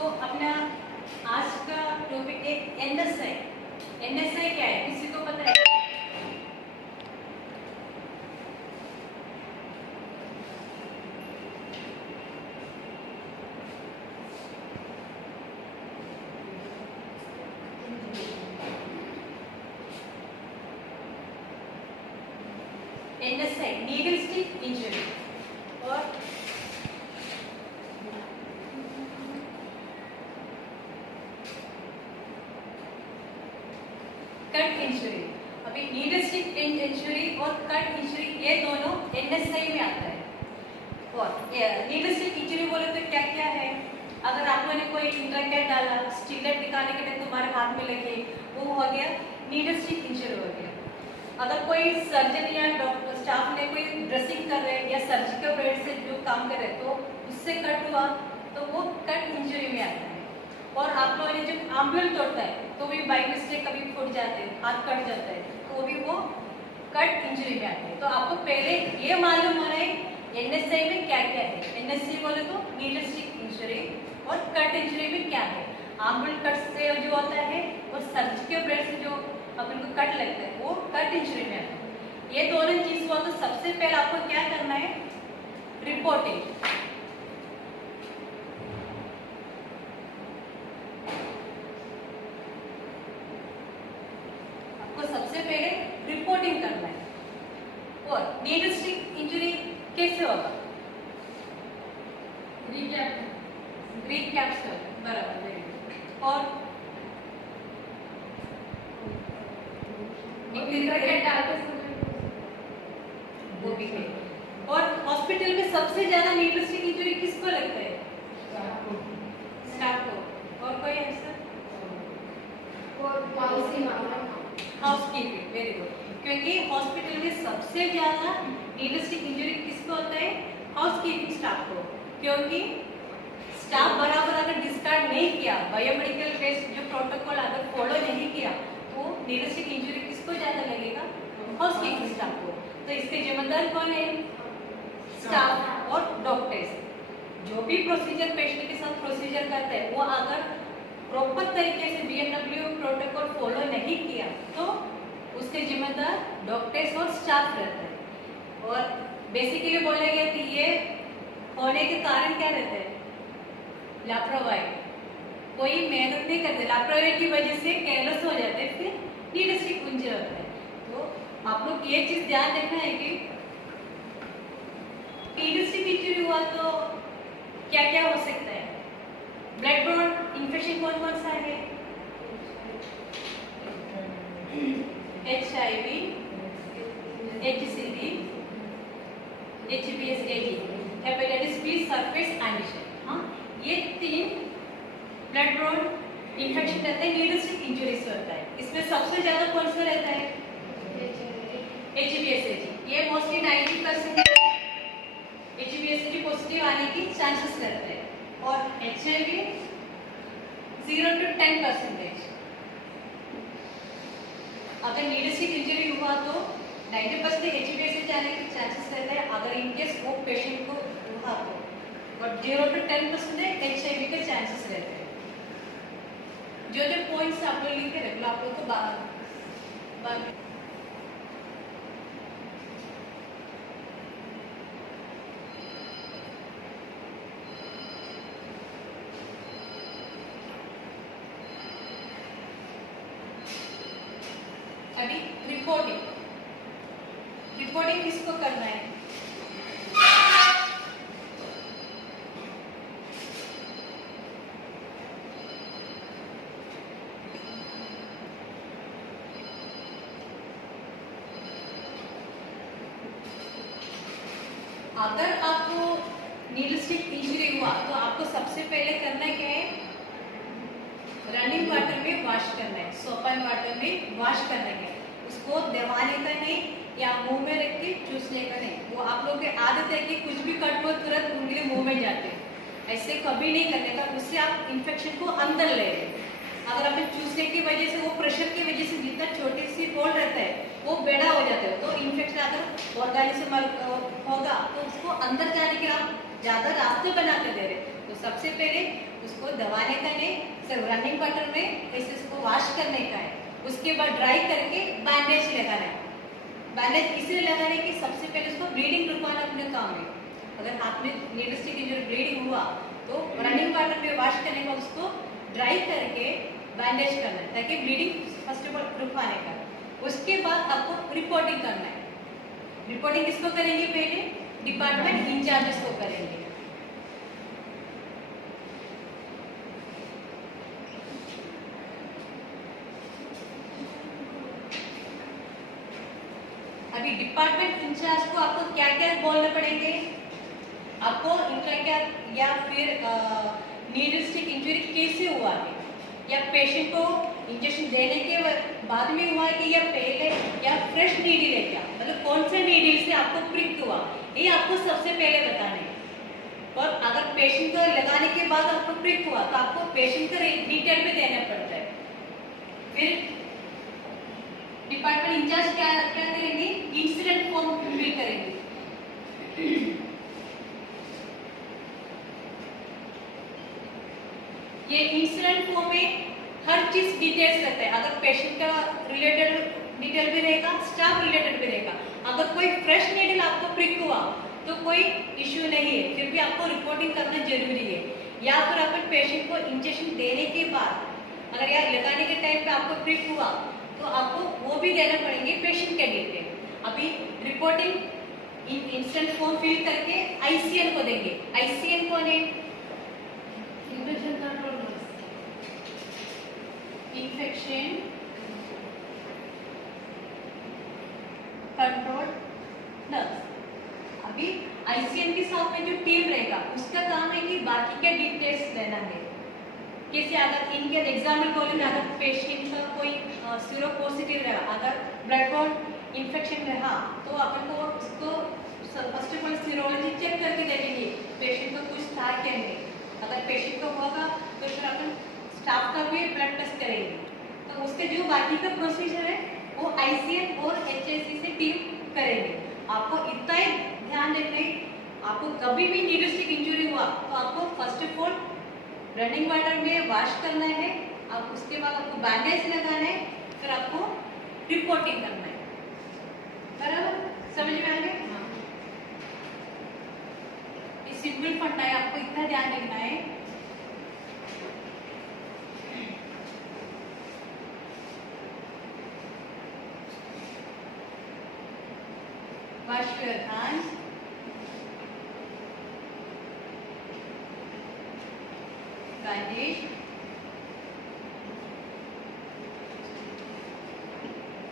अपना आज का टॉपिक है एनएसआई। एनएसआई क्या है, किसी को पता है? एनएसआई नीडल स्टिक इंजरी और कट इंजरी। अभी नीडल स्टिक इंजरी और कट इंजरी ये दोनों एनएसआई में आता है। और नीडल स्टिक इंजरी बोले तो क्या क्या है? अगर आप लोगों ने कोई इंट्राकेट डाला, स्टिकलेट निकालने के टाइम तुम्हारे हाथ में लगे, वो हो गया नीडल स्टिक इंजरी हो गया। अगर कोई सर्जन या डॉक्टर स्टाफ ने कोई ड्रेसिंग कर रहे हैं या सर्जिकल ब्लेड से जो काम कर रहे हैं तो उससे कट हुआ तो वो कट इंजरी में आता है। और आप लोगों ने जब आम्बुल तोड़ता है तो भी बाई मिस्टेक कभी फूट जाते हैं, हाथ कट जाता है तो भी वो कट इंजरी में आते हैं। तो आपको पहले ये मालूम होना है एनएसआई में क्या क्या है। एनएसआई बोले तो नीडल स्टिक इंजरी और कट इंजरी में क्या है। आम्बुल कट से जो होता है और सर्जिकल ब्लेड से जो अपन को कट लगता है वो कट इंजरी में आता है। ये दोनों चीज हुआ तो सबसे पहले आपको क्या करना है, रिपोर्टिंग। आपको सबसे पहले रिपोर्टिंग करना है। और नीडल स्टिक इंजरी कैसे होगा? रिकैप्चर बराबर, वेरी गुड। और वो भी है। और हॉस्पिटल में सबसे ज्यादा नीडल स्टिक इंजरी किसको लगता है? स्टाफ को। और कोई ऐसा? Housekeeping, very good. क्योंकि हॉस्पिटल में सबसे ज्यादा नीडल स्टिक इंजरी किसको होता है? हाउसकीपिंग स्टाफ को। क्योंकि स्टाफ बराबर अगर डिस्कार्ड नहीं किया, बायोमेडिकल टेस्ट जो प्रोटोकॉल अगर फॉलो नहीं किया तो नीडल स्टिक इंजरी किसको ज्यादा लगेगा? हाउसकीपिंग स्टाफ को। तो इसके जिम्मेदार कौन है? स्टाफ और डॉक्टर्स। जो भी प्रोसीजर पेशेंट के साथ प्रोसीजर करते हैं वो अगर प्रॉपर तरीके से बीएमडब्ल्यू प्रोटोकॉल फॉलो नहीं किया तो उसके जिम्मेदार डॉक्टर्स और स्टाफ रहता है। और बेसिकली बोला गया कि ये होने के कारण क्या रहते हैं? लापरवाही। कोई मेहनत नहीं करते, लापरवाही की वजह से केयरलेस हो जाते हैं, फिर नीडल स्टिक इंजरी होता है। तो आप लोग ये चीज ध्यान रखना है कि नीडल स्टिक इंजरी हुआ तो क्या क्या हो सकता है। ब्लड बॉर्न इन्फेक्शन कौन कौन सा है? HIV, HCV, HBS, AG, hepatitis B, surface antigen. हाँ, ये 3 ब्लड बॉर्न इन्फेक्शन रहते हैं, नीडल स्टिक इंजरी से होता है। इसमें सबसे ज्यादा कौन सा रहता है? HBS, AG। ये मोस्टली 90% HBS, AG पॉजिटिव आने की चांसेस रहते हैं। और HIV 0 to 10%। अगर नीडल स्टिक इंजरी हुआ तो 90% HBS जाने के चांसेस रहते हैं अगर इनकेस वो पेशेंट को हुआ तो। और 0 to 10% HIV के चांसेस रहते हैं। जो जो पॉइंट्स आप लोग लिख के रख लो, आप लोग को बात अभी रिपोर्टिंग। रिपोर्टिंग किसको करना है? अगर आपको नीडल स्टिक इंजरी हुआ तो आपको सबसे पहले करना क्या है? रनिंग वाटर में वॉश करना है, सोप एंड वाटर में वॉश करना है। उसको दबाने का नहीं या मुंह में रख के चूसने का नहीं। वो आप लोगों की आदत है कि कुछ भी कट हो तुरंत उंगली मुंह में जाते हैं, ऐसे कभी नहीं करने का। उससे आप इन्फेक्शन को अंदर ले रहे हैं। अगर आपने चूसने की वजह से, वो प्रेशर की वजह से जितना छोटी सी होल रहता है वो बड़ा हो जाता है, तो इन्फेक्शन अगर ऑर्गेनिज्म होगा तो उसको अंदर जाने के आप ज्यादा रास्ते बना कर दे रहे हैं। तो सबसे पहले उसको दबाने का नहीं, सिर्फ रनिंग वाटर में ऐसे इसको वॉश करने का है। उसके बाद ड्राई करके बैंडेज लगाना है। बैंडेज इसलिए लगाने की सबसे पहले उसको ब्लीडिंग रुकवाना अपने काम है। अगर हाथ में नीडल स्टिक इंजरी ब्लीडिंग हुआ तो रनिंग वाटर में वॉश करने के बाद उसको ड्राई करके बैंडेज करना है ताकि ब्लीडिंग फर्स्ट ऑफ ऑल रुकवाने का। उसके बाद आपको रिपोर्टिंग करना है। रिपोर्टिंग किसको करेंगे? पहले डिपार्टमेंट इंचार्जेस को करेंगे। अभी डिपार्टमेंट इंचार्ज को आपको क्या क्या बोलने पड़ेंगे? आपको इंट्राकेयर या फिर नीडल स्टिक इंजरी कैसे हुआ है, या पेशेंट को इंजेक्शन देने के बाद में हुआ है कि या पहले, या फ्रेश नीडल है क्या, मतलब कौन से नीडल से आपको प्रिक हुआ, ये आपको सबसे पहले बताना है। और अगर पेशेंट को लगाने के बाद आपको प्रिक हुआ तो आपको पेशेंट का डिटेल में देना पड़ता है। फिर डिपार्टमेंट इंचार्ज क्या क्या करेंगे? इंसिडेंट फॉर्म फिल करेंगे। ये इंसिडेंट फॉर्म में हर चीज डिटेल्स रहता है। अगर पेशेंट का रिलेटेड डिटेल भी रहेगा, स्टाफ रिलेटेड भी रहेगा। अगर कोई फ्रेश नीडल आपको प्रिक हुआ तो कोई इश्यू नहीं है, फिर भी आपको रिपोर्टिंग करना जरूरी है। या फिर अपन पेशेंट को इंजेक्शन देने के बाद अगर यार लगाने के टाइम पे आपको प्रिक हुआ तो आपको वो भी देना पड़ेंगे पेशेंट के डिटेल। अभी रिपोर्टिंग इंस्टेंट फॉर्म फिल करके आईसीएन को देंगे। आईसीएन कौन है? Infection control nurse. Infection control nurse. अभी आईसीएन के साथ में जो टीम रहेगा उसका काम है कि बाकी के डिटेल्स लेना है। जैसे अगर इनके एग्जाम्पल बोले, अगर पेशेंट का कोई सीरो पॉजिटिव रहा, अगर ब्लड बॉर्न इन्फेक्शन रहा तो अपन को उसको first of all serology check करके देखेंगे पेशेंट को कुछ था क्या नहीं। अगर पेशेंट को होगा तो फिर अपन स्टाफ का भी ब्लड टेस्ट करेंगे। तो उसके जो बाकी का प्रोसीजर है वो आईसीएन और एचएससी से टीम करेंगे। आपको इतना ही ध्यान रखना है, आपको कभी भी नीडल स्टिक इंजरी हुआ तो आपको first of all running water में वॉश करना है, आप उसके बाद आपको बैंडेज लगाना है, फिर आपको रिपोर्टिंग करना है। बराबर समझ में आ गया? ये सिंपल फंडा है, आपको इतना ध्यान रखना है। Wash your hands. Bandage.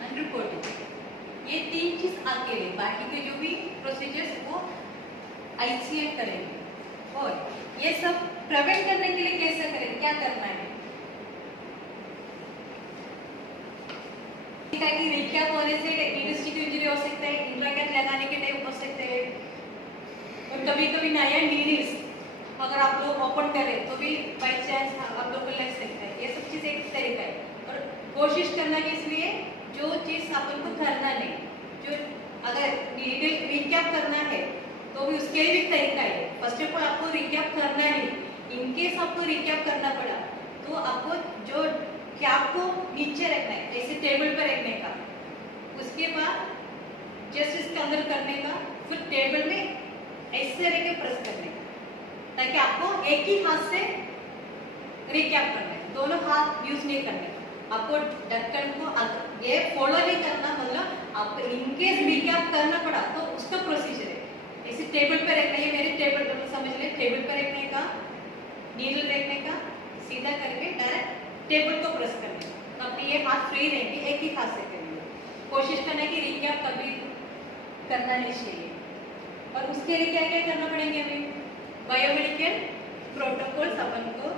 And reporting. ये तीन चीज अकेले, बाकी के जो भी प्रोसीजर्स वो आईसीएन करेंगे। और ये सब प्रिवेंट करने के लिए कैसे करें, क्या करना है? कि रिकैप होने से नीडल स्टिक इंजरी हो सकता है, इंट्राकेट लगाने के टाइम हो सकते हैं, और कभी कभी नया नीडल्स अगर आप लोग ओपन करें तो भी बाई चांस आप लोग को लग सकता है। ये सब चीज़ एक तरीका है। और कोशिश करना कि इसलिए जो चीज़ अपन को करना नहीं, जो अगर नीडल रिकैप करना है तो भी उसके लिए भी तरीका है। फर्स्ट ऑफ ऑल आपको रिकैप करना है, इनकेस आपको रिकैप करना पड़ा तो आपको जो कैप को नीचे रखना है, ऐसे टेबल पर रखने का, उसके बाद जस्ट इसके अंदर करने का, फिर टेबल में ऐसे रख के प्रेस करने का, ताकि आपको एक ही हाथ से रिकैप करना है, दोनों हाथ यूज नहीं करने का। आपको ढक्कन को ये फॉलो नहीं करना, मतलब आपको इनकेस रिकैप करना पड़ा तो उसका प्रोसीजर है। ऐसे टेबल पर रखना है, मेरे टेबल पर समझ ले, टेबल पर रखने का, नीडल रखने का, सीधा करके डायरेक्ट टेबल को प्रेस करने का, तो अपने ये हाथ फ्री रहेंगे, एक ही हाथ से करेंगे। कोशिश करना है कि रिकैप कभी करना नहीं चाहिए। और उसके लिए क्या क्या करना पड़ेंगे हमें? बायोमेडिकल प्रोटोकॉल्स अपन को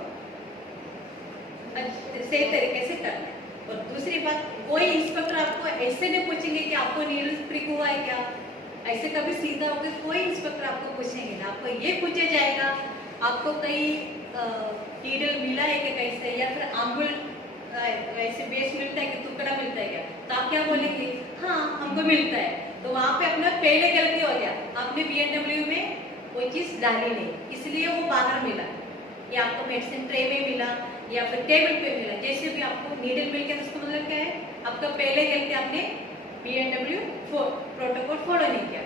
सही तरीके से करना है। और दूसरी बात, कोई इंस्पेक्टर आपको ऐसे नहीं पूछेंगे कि आपको नीडल प्रिक हुआ है क्या, ऐसे कभी सीधा होकर कोई इंस्पेक्टर आपको पूछेंगे ना। आपको ये पूछा जाएगा आपको कहीं नीडल मिला है क्या कैसे, या फिर आम्बुल ऐसे बेस मिलता है कि टुकड़ा मिलता है क्या, तो आप क्या बोलेंगे? हाँ हमको मिलता है। तो वहाँ पे अपना पहले गलती हो गया, आपने बीएनडब्ल्यू में वो चीज़ डाली नहीं, इसलिए वो बाहर मिला। या आपको मेडिसिन ट्रे में मिला या फिर टेबल पे मिला, जैसे भी आपको नीडल मिल गया, तो उसका मतलब क्या है, आपका पहले गलती आपने BNW प्रोटोकॉल फॉलो नहीं किया।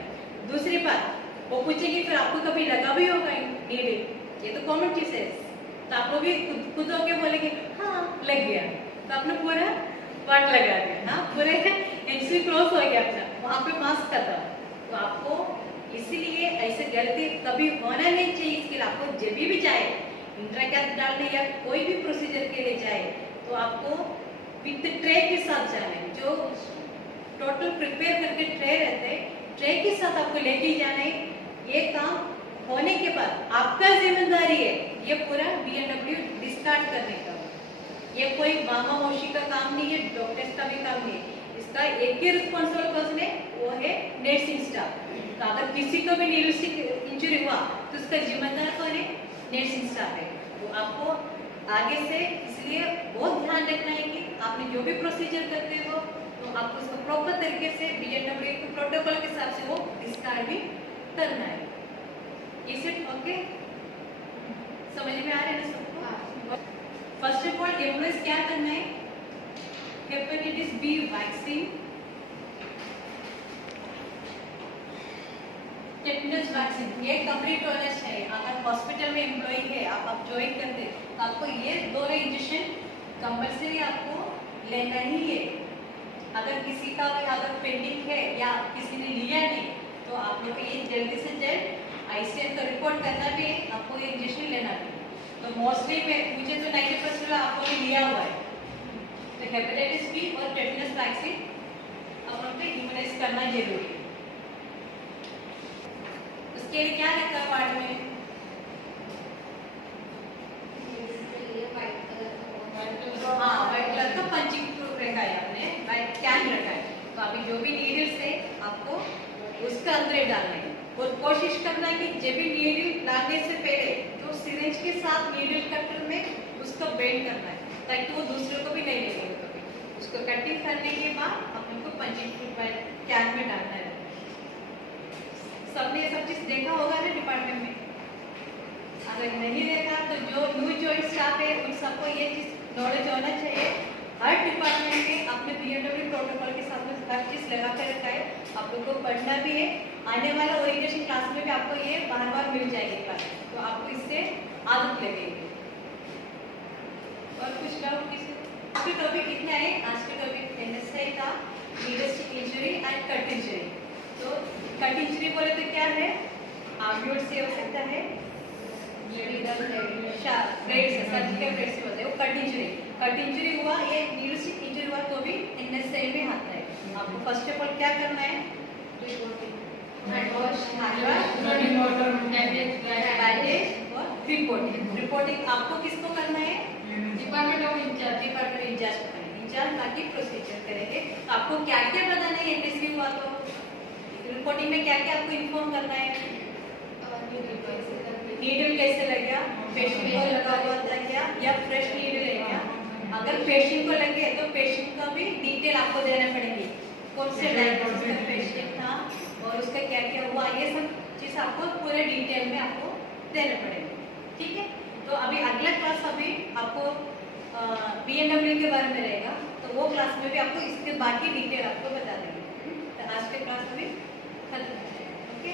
दूसरी बात, वो पूछेगी फिर आपको कभी लगा भी होगा नीडल, ये तो कॉमन चीज है, तो आप लोग भी खुद होके बोलेंगे हाँ लग गया, तो आपने पूरा पार्ट लगा दिया, हाँ पूरे एंट्री क्रॉस हो गया, अच्छा वहाँ पे मास्क करता। तो आपको इसीलिए ऐसे गलती कभी होना नहीं चाहिए। इसके लिए आपको जब भी जाए इंट्राकैथ डालने या कोई भी प्रोसीजर के लिए जाए, तो आपको विद ट्रे के साथ जाना है, जो टोटल प्रिपेयर करके ट्रे रहते हैं, ट्रे के साथ आपको लेके जाना है। ये काम होने के बाद आपका जिम्मेदारी है ये पूरा BNW डिस्कार्ड करने का। ये कोई मामा मौसी का काम नहीं है, डॉक्टर्स का भी काम नहीं है, इसका एक ही रिस्पॉन्सिबल पर्सन है, वो है नर्सिंग स्टाफ। तो अगर किसी को भी नीडल इंजरी हुआ तो उसका जिम्मेदार कौन है, नर्सिंग स्टाफ है। तो आपको आगे से इसलिए बहुत ध्यान रखना है कि आपने जो भी प्रोसीजर करते हो तो आपको उसको प्रॉपर तरीके से BNW के प्रोटोकॉल के हिसाब से वो डिस्कार्ड भी करना है। Is it okay? समझ में आ रहा है ना सबको? फर्स्ट ऑफ ऑल एम्प्लॉइज क्या करना है, hepatitis B vaccine, tetanus vaccine, ये कंप्लीट होना चाहिए। अगर हॉस्पिटल में एम्प्लॉय है, आप ज्वाइन करते तो आपको ये दोनों इंजेक्शन कंपल्सरी आपको लेना ही है। अगर किसी का अगर पेंडिंग है या किसी ने लिया नहीं, तो आप लोग ये जल्दी से जल्द ICM को रिपोर्ट करना भी है, आपको ये इंजेक्शन लेना भी। तो मोस्टली मुझे तो 90% आप लोगों ने लिया हुआ है। तो हेपेटाइटिस B और टेटनस वैक्सीन अपन पे इम्यूनाइज करना जरूरी है। उसके लिए क्या लिखा है पार्ट में, हाँ व्हाइट कलर का पंचिंग प्रूफ रखा है आपने, व्हाइट कैन रखा है। तो अभी जो भी नीडल्स है आपको उसका अंदर डालना है और कोशिश करना है कि जब भी नीडल डालने से पहले तो सिरिंज के साथ नीडल कटर में उसको बेंड करना है, ताकि वो दूसरे को भी नहीं लगेगा। कभी उसको कटिंग करने के बाद अपन को पंचिंग प्रूफ कैन में डालना है। सबने ये सब चीज देखा होगा ना डिपार्टमेंट में, अगर नहीं देखा तो जो न्यू जॉइन स्टाफ है उन सबको ये चीज नॉलेज होना चाहिए। हर डिपार्टमेंट में अपने BNW प्रोटोकॉल के साथ में हर चीज लगा कर रखा है, आप लोग को पढ़ना भी है। आने वाला ओरिएंटेशन क्लास में भी आपको ये बार बार मिल जाएगी क्लास, तो आपको इससे आदत लगेगी। और कुछ डाउट किसी? आज का टॉपिक इतना है। आज का टॉपिक NSI का needle injury and cut injury. तो कट इंजरी बोले तो क्या है, आर्म्यूल से हो सकता है, सर्जिकल ब्लेड से होता है वो कट इंजरी। कट इंजरी हुआ, ये नीडल स्टिक इंजरी हुआ तो भी NSI में आता है। आपको फर्स्ट ऑफ ऑल क्या करना है, रिपोर्टिंग आपको किसको करना है, डिपार्टमेंट इंचार्ज को करेंगे। इंचार्ज बाकी प्रोसीजर करेंगे। आपको क्या क्या बताना है, NSI हुआ तो रिपोर्टिंग में क्या क्या आपको इन्फॉर्म करना है, नीडल कैसे लग गया, पेशेंट को लगा हुआ था क्या या फ्रेश नीडल है क्या। अगर पेशेंट को लगे तो पेशेंट का भी डिटेल आपको देना पड़ेगी, कौन से डायग्नोसिस का पेशेंट था और उसका क्या क्या हुआ, ये सब चीज आपको पूरे डिटेल में आपको देना पड़ेगा। ठीक है, तो अभी अगला क्लास अभी आपको BNW के बारे में रहेगा, तो वो क्लास में भी आपको इसके बाकी डिटेल आपको बता देंगे। तो आज के क्लास में खत्म। ओके।